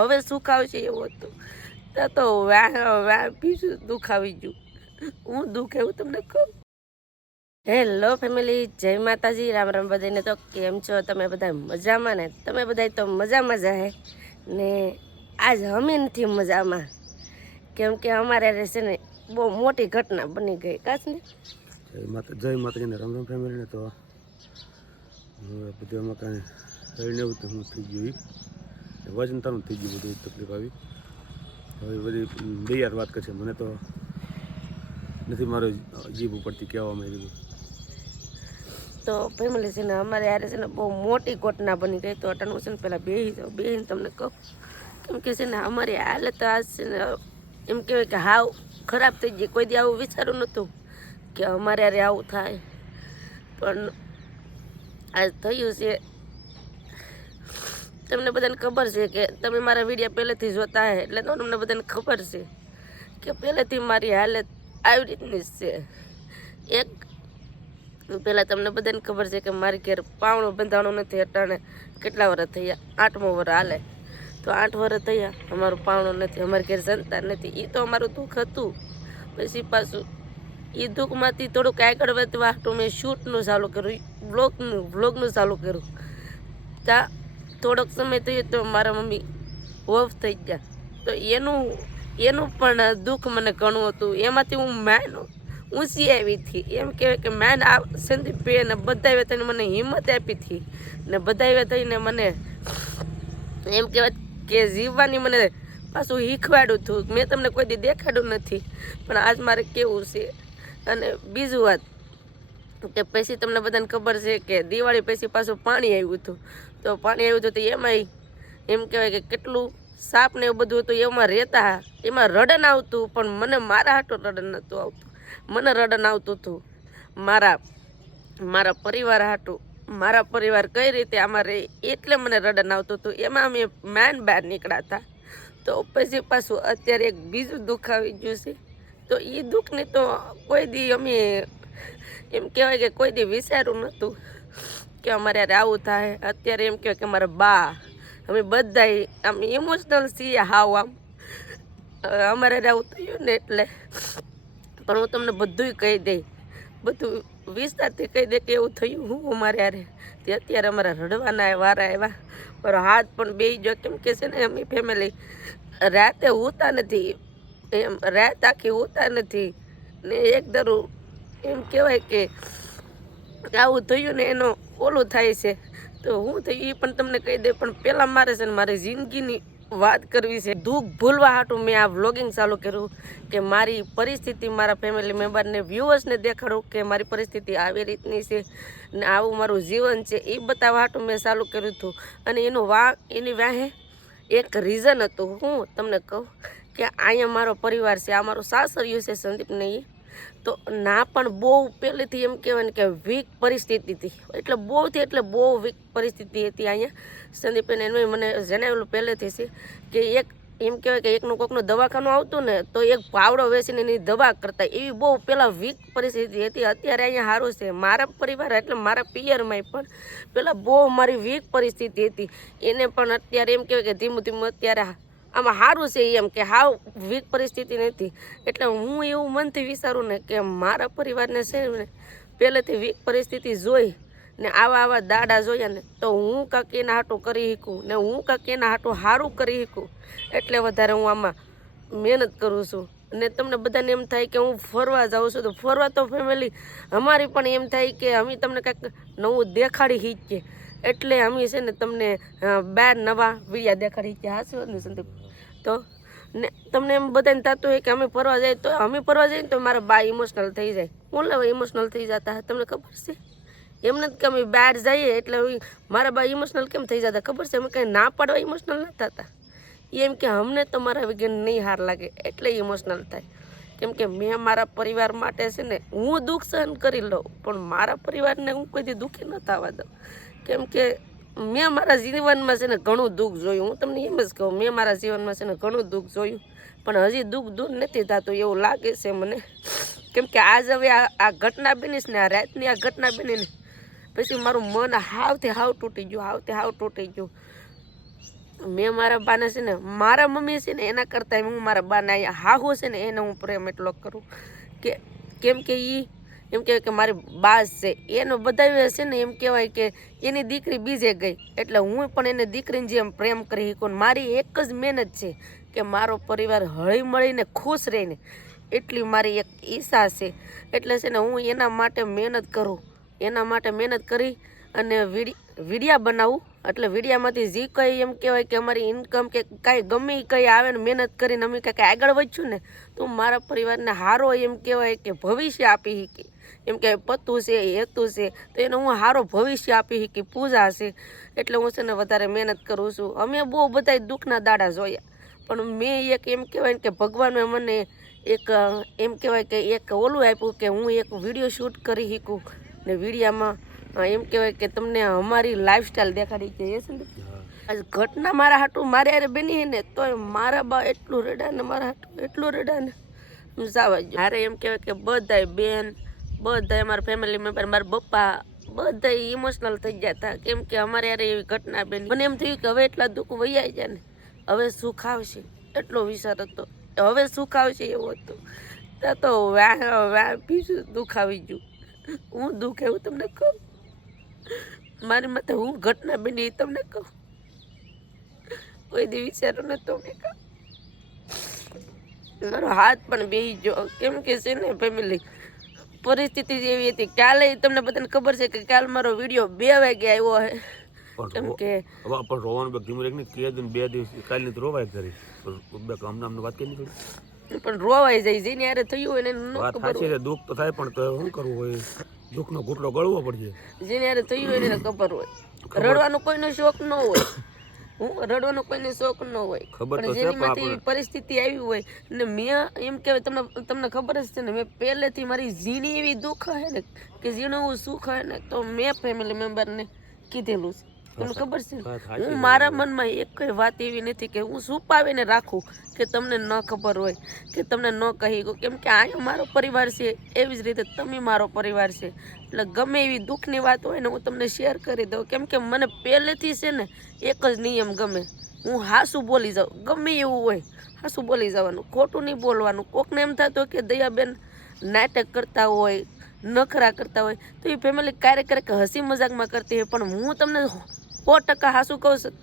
હવે સુખ આવશે એવું હતું તો બીજું દુઃખ આવી ગયું. હું દુઃખ એવું તમને કહું. હેલો ફેમિલી, જય માતાજી, રામ રામ બધાને. તો કેમ છો તમે બધા? મજામાં ને? તમે બધા તો મજામાં જ હે ને. આજ અમે નથી મજામાં, કેમ કે અમારે છે ને બહુ મોટી ઘટના બની ગઈ. કાચ ને જય માતાજીને રામ રામ ફેમિલીને. તો બધું એમાં કાંઈ રહીને એવું તો હું થઈ ગયું, વજનતાનું થઈ ગયું, બધું તકલીફ આવી. હવે બધી બે યાર વાત કરશે, મને તો નથી મારો જીભ ઉપરથી કહેવામાં આવ્યું. તો ફેમિલી છે ને અમારે યારે છે ને બહુ મોટી ઘટના બની ગઈ. તો અટાણું છે ને પહેલાં બેહીને તમને કહું, કેમ કે છે ને અમારી હાલત આજ છે ને એમ કહેવાય કે હાવ ખરાબ થઈ ગઈ. કોઈ દી આવું વિચાર્યું નહોતું કે અમારે યારે આવું થાય, પણ આજ થયું છે. તમને બધાને ખબર છે કે તમે મારા વિડીયો પહેલેથી જોતા હે એટલે તો તમને બધાને ખબર છે કે પહેલેથી મારી હાલત આવી રીતની જ છે. એક પહેલાં તમને બધાને ખબર છે કે મારી ઘેર પાવણું બંધાણું નથી. અટાણે કેટલા વર્ષ થયા? 8મું વર્ષ હાલે. તો 8 વર્ષ થયા અમારું પાવણું નથી, અમારી ઘેર સંતાન નથી. એ તો અમારું દુઃખ હતું. પછી પાછું એ દુઃખમાંથી થોડુંક આગળ વધવા હાટું મેં શૂટનું ચાલુ કર્યું, વ્લોગનું ચાલુ કર્યું. ત્યાં થોડોક સમય થયો તો મારા મમ્મી ઓફ થઈ ગયા. તો એનું પણ દુઃખ મને ઘણું હતું. એમાંથી હું મેન ઊંચી આવી હતી. એમ કહેવાય કે મેન આ સંદીપભાઈ ને બધા થઈને મને હિંમત આપી હતી ને બધા થઈને મને એમ કહેવાય કે જીવવાની મને પાછું શીખવાડ્યું હતું. મેં તમને કોઈ દી દેખાડ્યું નથી, પણ આજ મારે કેવું છે. અને બીજું વાત કે પછી તમને બધાને ખબર છે કે દિવાળી પછી પાછું પાણી આવ્યું હતું. તો પાણી આવ્યું હતું તો એમાંય એમ કહેવાય કે કેટલું સાપ ને એવું બધું હતું. એમાં રહેતા એમાં રડન આવતું, પણ મને મારા હાટું રડન નહોતું આવતું. મને રડન આવતું હતું મારા પરિવાર હાટું. મારા પરિવાર કઈ રીતે આમાં રહે એટલે મને રડન આવતું હતું. એમાં અમે મેન બહાર નીકળ્યા હતા. તો પછી પાછું અત્યારે એક બીજું દુઃખ આવી ગયું છે. તો એ દુઃખની તો કોઈ દી અમે એમ કહેવાય કે કોઈ દી વિચાર્યું નહોતું કે અમારે યારે આવું થાય. અત્યારે એમ કહેવાય કે મારા બા અમે બધા આમ ઇમોશનલ છીએ હાવ. આમ અમારે આવું થયું ને એટલે, પણ હું તમને બધુંય કહી દઈ, બધું વિસ્તારથી કહી દે કે એવું થયું હું અમારે યારે. તે અત્યારે અમારા રડવાના વારા આવ્યા, પણ હાથ પણ બે જો. કેમ કે છે ને એમની ફેમિલી રાતે હોતા નથી, એમ રાત આખી હોતા નથી ને એક દરું એમ કહેવાય કે આવું થયું ને એનો ઓલું થાય છે. તો હું થયું એ પણ તમને કહી દે. પણ પહેલાં મારે છે ને મારી જિંદગીની વાત કરવી છે. દુઃખ ભૂલવા હાટું મેં આ વ્લોગિંગ ચાલુ કર્યું કે મારી પરિસ્થિતિ મારા ફેમિલી મેમ્બરને વ્યુઅર્સને દેખાડું કે મારી પરિસ્થિતિ આવી રીતની છે ને આવું મારું જીવન છે. એ બતાવવા હાટું મેં ચાલુ કર્યું હતું. અને એની વાહે એક રીઝન હતું. હું તમને કહું કે અહીંયા મારો પરિવાર છે, આ મારું સાસરિયું છે સંદીપને. એ તો ના પણ બહુ પહેલેથી એમ કહેવાય ને કે વીક પરિસ્થિતિ હતી. એટલે બહુ વીક પરિસ્થિતિ હતી અહીંયા સંદીપને. એનું મને જણાવેલું પહેલેથી છે કે એક એમ કહેવાય કે એકનું કોકનું દવાખાનું આવતું ને તો એક પાવડો વેચીને એની દવા કરતા. એવી બહુ પહેલાં વીક પરિસ્થિતિ હતી. અત્યારે અહીંયા સારું છે. મારા પરિવાર એટલે મારા પિયરમાં પણ પહેલાં બહુ મારી વીક પરિસ્થિતિ હતી. એને પણ અત્યારે એમ કહેવાય કે ધીમું ધીમું અત્યારે આમાં સારું છે. એમ કે હાવ વીક પરિસ્થિતિ નથી. એટલે હું એવું મનથી વિચારું ને કે મારા પરિવારને છે ને પહેલેથી વીક પરિસ્થિતિ જોઈ ને આવા દાડા જોયા ને તો હું કાંક એના હાટું કરી શકું ને હું કાંક એના હાટું સારું કરી શકું. એટલે વધારે હું આમાં મહેનત કરું છું. ને તમને બધાને એમ થાય કે હું ફરવા જાઉં છું, તો ફરવા તો ફેમિલી અમારી પણ એમ થાય કે અમે તમને કાંઈક નવું દેખાડી શકીએ. એટલે અમે છે ને તમને બાર નવા વિડીયા દેખાડી શકીએ. હાચું ને સંદીપ? તો ને તમને એમ બધાને થતું હોય કે અમે ફરવા જઈએ, તો અમે ફરવા જઈએ ને તો મારા બા ઇમોશનલ થઈ જાય. હું લેવા ઇમોશનલ થઈ જતા તમને ખબર છે? એમ નથી કે અમે બહાર જઈએ એટલે મારા બા ઇમોશનલ કેમ થઈ જતા ખબર છે? અમે કંઈ ના પાડવા ઇમોશનલ નથી થતા. એમ કે અમને તમારા વગર નહીં સાર લાગે એટલે ઇમોશનલ થાય. કેમ કે મેં મારા પરિવાર માટે છે ને હું દુઃખ સહન કરી લઉં, પણ મારા પરિવારને હું કોઈ દી દુઃખી ન થવા દઉં. કેમ કે મેં મારા જીવનમાં છે ને ઘણું દુઃખ જોયું. હું તમને એમ જ કહું, મેં મારા જીવનમાં છે ને ઘણું દુઃખ જોયું, પણ હજી દુઃખ દૂર નથી થતું એવું લાગે છે મને. કેમ કે આજ હવે આ ઘટના બનીશ ને, આ રાતની આ ઘટના બનીને પછી મારું મન હાવ તૂટી ગયું. મેં મારા બાને છે ને મારા મમ્મી છે ને એના કરતાં હું મારા બાને અહીંયા હાહુ છે ને એને હું પ્રેમ એટલો કરું કે કેમ કે એ એમ કહેવાય કે મારી બાસ છે એનો બધા છે ને એમ કહેવાય કે એની દીકરી બીજે ગઈ એટલે હું પણ એને દીકરીને જેમ પ્રેમ કરી શકું. મારી એક જ મહેનત છે કે મારો પરિવાર હળી મળીને ખુશ રહીને, એટલી મારી એક ઈચ્છા છે. એટલે છે ને હું એના માટે મહેનત કરું, એના માટે મહેનત કરી અને વિડીયા બનાવું. એટલે વિડીયામાંથી જે કંઈ એમ કહેવાય કે અમારી ઇન્કમ કે કાંઈ ગમે કંઈ આવે ને મહેનત કરીને અમે કાંઈ આગળ વધશું ને તો મારા પરિવારને સારો એમ કહેવાય કે ભવિષ્ય આપી શકી. એમ કે પતું છે, હેતુ છે, તો એને હું સારો ભવિષ્ય આપી શકી, પૂજા છે. એટલે હું છે ને વધારે મહેનત કરું છું. અમે બહુ બધા દુઃખના દાડા જોયા, પણ મેં એક એમ કહેવાય કે ભગવાને મને એક એમ કહેવાય કે એક ઓલું આપ્યું કે હું એક વિડીયો શૂટ કરી શકું ને વિડીયામાં એમ કહેવાય કે તમને અમારી લાઈફસ્ટાઈલ દેખાડી કે એ છે ને આજ ઘટના મારા હાટું મારે યારે બની ને તોય મારા બા એટલું રડા ને મારા હાટું એટલું રડા ને જવા જ મારે એમ કહેવાય કે બધાય બેન બધાય અમારા ફેમિલી મેમ્બર મારા પપ્પા બધા ઇમોશનલ થઈ ગયા હતા. કેમ કે અમારે યારે એવી ઘટના બની. મને એમ થયું કે હવે એટલા દુઃખ વૈયા જાય ને હવે સુખ આવશે એટલો વિચાર હતો. હવે સુખ આવશે એવો હતો ત્યાં તો બીજું દુઃખ આવી ગયું. હું દુઃખ એવું તમને કહું, મારી માથે હું ઘટના બની એ તમને કહું, કોઈ દી વિચારો નતો મેં કહું. મારો હાથ પણ બેસી ગયો. કેમ કે છે ને ફેમિલી પરિસ્થિતિ એવી હતી. કાલે તમને બધાને ખબર છે કે કાલ મારો વિડીયો 2 વાગે આવ્યો હે. કેમ કે પણ રોવાનું બે ધીમું એક કે દિન 2 દિવસ કાલની તો રોવાય કરી બે કામ નામની વાત કરી થોડી પણ રોવાઈ જાય જેને યારે થયું હોય ને વાત સાચી છે. દુઃખ તો થાય પણ તો શું કરવું હોય, દુઃખનો ઘૂંટડો ગળવો પડશે. જેને યારે થયું હોય એને ખબર હોય. રડવાનો કોઈનો શોખ ન હોય, રડવાનો કોઈને શોખ ન હોય, પણ જેની માંથી એવી પરિસ્થિતિ આવી હોય ને મેં એમ કહેવાય તમને ખબર જ છે ને મેં પહેલેથી મારી ઝીણી એવી દુઃખ હે ને કે ઝીણું એવું સુખ હે ને તો મેં ફેમિલી મેમ્બરને કીધેલું છે. તમને ખબર છે ને હું મારા મનમાં એક કઈ વાત એવી નથી કે હું છુપાવીને રાખું કે તમને ન ખબર હોય કે તમને ન કહી ગયું. કેમ કે આ મારો પરિવાર છે, એવી જ રીતે તમે મારો પરિવાર છે. એટલે ગમે એવી દુઃખની વાત હોય ને હું તમને શેર કરી દઉં. કેમ કે મને પહેલેથી છે ને એક જ નિયમ ગમે, હું હાસું બોલી જાઉં. ગમે એવું હોય હાસું બોલી જવાનું, ખોટું નહીં બોલવાનું. કોકને એમ થતું કે દયાબેન નાટક કરતા હોય, નખરા કરતા હોય તો એ ફેમિલી ક્યારેક હસી મજાકમાં કરતી હોય, પણ હું તમને 100% હાસું કહું છું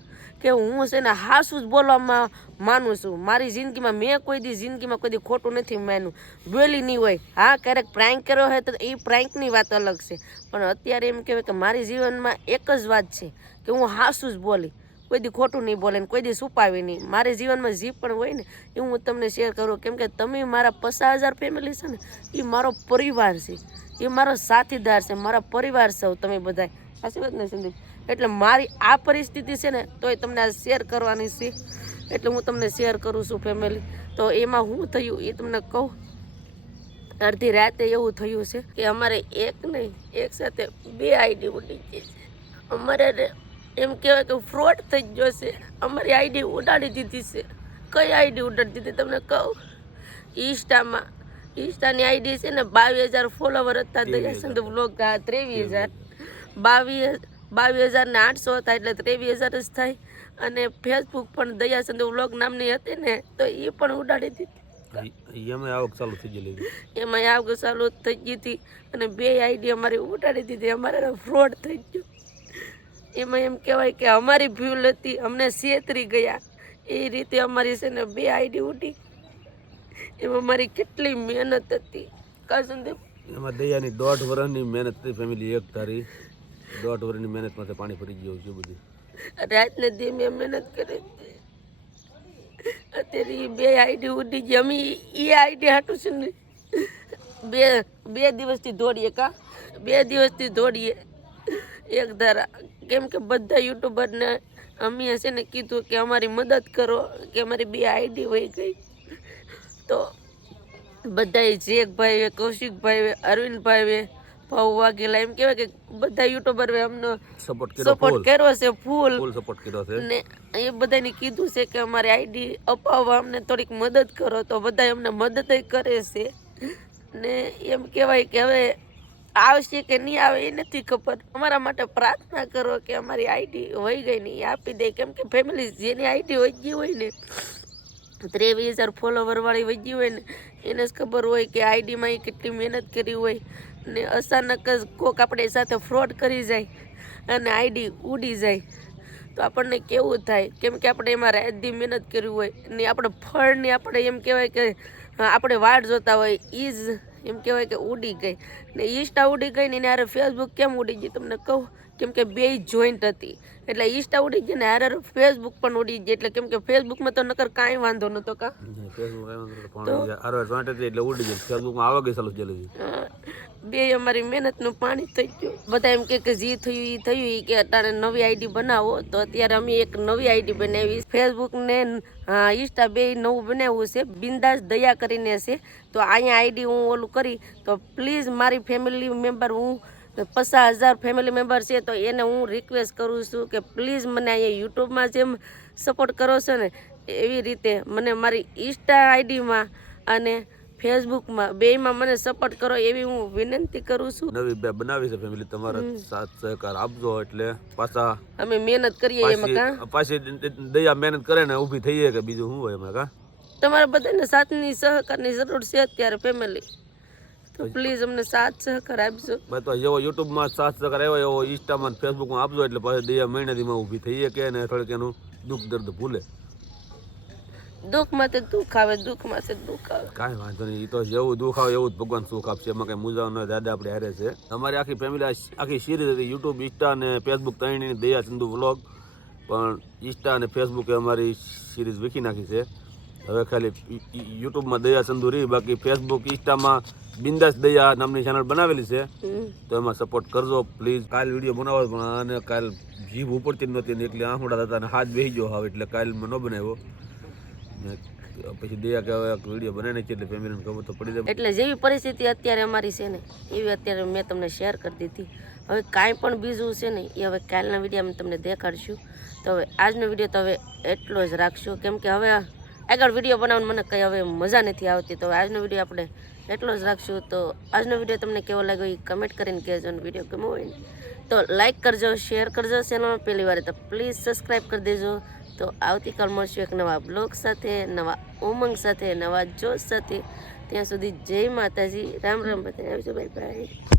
કે હું છે ને હાસું જ બોલવામાં માનું છું. મારી જિંદગીમાં મેં કોઈ દી જિંદગીમાં કોઈ દી ખોટું નથી માન્યું, બોલી નહીં હોય. હા ક્યારેક પ્રાંક કર્યો હોય તો એ પ્રાંકની વાત અલગ છે, પણ અત્યારે એમ કહેવાય કે મારી જીવનમાં એક જ વાત છે કે હું હાસું જ બોલી, કોઈ દી ખોટું નહીં બોલે ને કોઈ દી છુપાવી નહીં. મારી જીવનમાં જે પણ હોય ને એ હું તમને શેર કરું. કેમ કે તમે મારા 50,000 ફેમિલી છે ને એ મારો પરિવાર છે, એ મારો સાથીદાર છે, મારા પરિવાર છો તમે બધા. સાચી વાત ને સંદીપ? એટલે મારી આ પરિસ્થિતિ છે ને તોય તમને આ શેર કરવાની છે, એટલે હું તમને શેર કરું છું ફેમિલી. તો એમાં શું થયું એ તમને કહું. અડધી રાતે એવું થયું છે કે અમારે એક નહીં એક સાથે 2 આઈડી ઉડી ગઈ છે. અમારે એમ કહેવાય કે ફ્રોડ થઈ ગયો છે. અમારી આઈડી ઉડાડી દીધી છે. કઈ આઈડી ઉડાડી દીધી તમને કહું? ઇન્સ્ટાની આઈડી છે ને 22,000 ફોલોવર હતા. દયાસંદ વ્લોગ 23,000, 22,800 હતા એટલે 23,000 જ થાય. અને ફેસબુક પણ દયાસંદ વ્લોગ નામની હતી ને તો એ પણ ઉડાડી દીધી. એમાં આવક ચાલુ થઈ ગઈ, એમાં આવક ચાલુ થઈ ગઈ હતી અને 2 આઈડી અમારી ઉડાડી દીધી. અમારે ફ્રોડ થઈ ગયો. એમાં એમ કહેવાય કે અમારી ભૂલ હતી, અમને છેતરી ગયા. એ રીતે અમારી છે ને 2 આઈડી ઉડી. એમાં મારી કેટલી મહેનત હતી કા સંદીપ? એમાં દયાની 1.5 વર્ષની મહેનત હતી ફેમિલી. એક તારી 1.5 વર્ષની મહેનતમાં પાણી ફરી ગયું છે બધી. રાતને દી મેં મહેનત કરી હતી. અત્યારે 2 આઈડી ઉડી ગઈ. અમે એ આઈડી હાટું છે ને બે દિવસથી દોડીએ કા 2 દિવસથી દોડીએ એક ધારા. કેમ કે બધા યુટ્યુબરને અમે છે ને કીધું કે અમારી મદદ કરો કે અમારી 2 આઈડી વહી ગઈ. તો બધાએ જેકભાઈ, કૌશિકભાઈ, અરવિંદભાઈ, ભાવ વાઘેલા એમ કહેવાય કે બધા યુટ્યુબરે અમને સપોર્ટ કર્યો છે, ફૂલ સપોર્ટ કર્યો છે. ને એ બધાને કીધું છે કે અમારી આઈડી અપાવવા અમને થોડીક મદદ કરો, તો બધા અમને મદદ કરે છે. ને એમ કહેવાય કે હવે આવશે કે નહીં આવે એ નથી ખબર. અમારા માટે પ્રાર્થના કરો કે અમારી આઈડી વહી ગઈ ને એ આપી દે, કેમ કે ફેમિલી જેની આઈડી વહી ગઈ હોય ને 23,000 ફોલોવર વાળી વહી ગઈ હોય ને એને જ ખબર હોય કે આઈડીમાં એ કેટલી મહેનત કરી હોય ને અચાનક જ કોક આપણી સાથે ફ્રોડ કરી જાય અને આઈડી ઉડી જાય તો આપણને કેવું થાય, કેમ કે આપણે એમાં રાતદી મહેનત કરી હોય ને આપણે ફળની આપણે એમ કહેવાય કે આપણે વાટ જોતા હોય એ જ એમ કહેવાય કે ઉડી ગઈ ને ઇન્સ્ટા ઉડી ગઈ ને એને હારે ફેસબુક કેમ ઉડી ગઈ તમને કહું, કેમ કે બે જોઈન્ટ હતી એટલે ઇન્સ્ટા ઉડી ગઈ ને હારે ફેસબુક પણ ઉડી ગઈ, એટલે કેમ કે ફેસબુકમાં તો નકર કાંઈ વાંધો નહોતો કા એટલે ઉડી જાય ફેસબુકમાં આવે ગઈ ચાલુ જલ્દી બે અમારી મહેનતનું પાણી થઈ ગયું. બધા એમ કે જે થયું એ થયું એ કે અટાણે નવી આઈડી બનાવો તો અત્યારે અમે એક નવી આઈડી બનાવી ફેસબુક ને ઇન્સ્ટા બે નવું બનાવ્યું છે, બિંદાસ દયા કરીને છે. તો અહીંયા આઈડી હું ઓલું કરી તો પ્લીઝ મારી ફેમિલી મેમ્બર હું 50,000 ફેમિલી મેમ્બર છે તો એને હું રિક્વેસ્ટ કરું છું કે પ્લીઝ મને અહીંયા યુટ્યુબમાં જેમ સપોર્ટ કરો છો ને એવી રીતે મને મારી ઇન્સ્ટા આઈડીમાં અને ફેસબુકમાં બેયમાં મને સપોર્ટ કરો એવી હું વિનંતી કરું છું. નવી બનાવી છે ફેમિલી, તમારા સાથ સહકાર આપજો એટલે પાછા અમે મહેનત કરીએ એમાં કા પાછી દયા મહેનત કરે ને ઊભી થઈએ કે બીજું શું હોય એમાં કા તમારા બધાને સાથની સહકારની જરૂર છે અત્યારે ફેમિલી, તો પ્લીઝ અમને સાથ સહકાર આપજો. બસ તો જેવો યુટ્યુબમાં સાથ સહકાર આવ્યો એવો ઇન્સ્ટામાં ફેસબુકમાં આપજો એટલે પાછી દયા મહિનાથીમાં ઊભી થઈએ કે ને થોડીક એનું દુઃખ દર્દ ભૂલે. દુઃખમાં તે દુઃખ આવે, દુઃખમાં તે દુઃખ આવે, કાંઈ વાંધો નહીં, એ તો જેવું દુઃખ આવે એવું જ ભગવાન સુખ આપશે, એમાં કઈ મુંજાવ ન દાદા આપણે હારે છે. અમારી આખી ફેમિલી આખી સિરીઝ હતી યુટ્યુબ ઇન્સ્ટા અને ફેસબુક ત્રણની દયા સિંધુ વ્લોગ, પણ ઇન્સ્ટા અને ફેસબુકે અમારી સિરીઝ વીખી નાખી છે. હવે ખાલી યુટ્યુબમાં દયા સિંધુ રહી, બાકી ફેસબુક ઇન્સ્ટામાં બિંદાસ દયા નામની ચેનલ બનાવેલી છે તો એમાં સપોર્ટ કરજો પ્લીઝ. કાલ વિડીયો બનાવો પણ અને કાલ જીભ ઉપડતી નહોતી ને એટલે આંખડા હતા અને હાથ બેસી ગયો હવે એટલે કાલ મેં ન બનાવ્યો. પછી દયા કે હવે વિડીયો બનાવીને એટલે ફેમિલીને ખબર તો પડી જાય. એટલે જેવી પરિસ્થિતિ અત્યારે અમારી છે ને એવી અત્યારે મેં તમને શેર કરી દીધી. હવે કાંઈ પણ બીજું છે ને એ હવે કાલના વિડીયોમાં તમને દેખાડશું. તો હવે આજનો વિડીયો તો હવે એટલો જ રાખશું, કેમ કે હવે આગળ વિડીયો બનાવવાનું મને કંઈ હવે મજા નથી આવતી. તો હવે આજનો વિડીયો આપણે એટલો જ રાખશું. તો આજનો વિડીયો તમને કેવો લાગ્યો એ કમેન્ટ કરીને કહેજો, અને વિડીયો ગમ્યો હોય ને તો લાઇક કરજો, શેર કરજો, ચેનલમાં પહેલી વાર તો પ્લીઝ સબસ્ક્રાઈબ કરી દેજો. તો આવતીકાલ મળશું એક નવા બ્લોગ સાથે, નવા ઉમંગ સાથે, નવા જોશ સાથે. ત્યાં સુધી જય માતાજી, રામ રામ, બધાને આવજો, બાય બાય.